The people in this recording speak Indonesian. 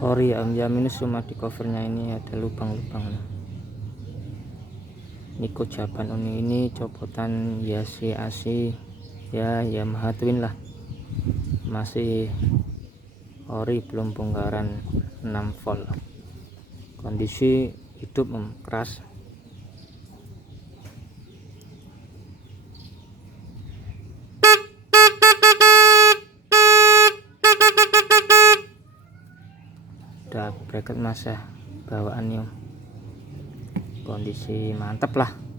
ori ya minus, cuma di covernya ini ada lubang-lubang. Nico Japan ini copotan Yashi AC ya, Yamaha Twin lah, masih ori, belum bongkaran 6 volt. Kondisi hidup keras. Udah bracket masa bawaan, kondisi mantap lah.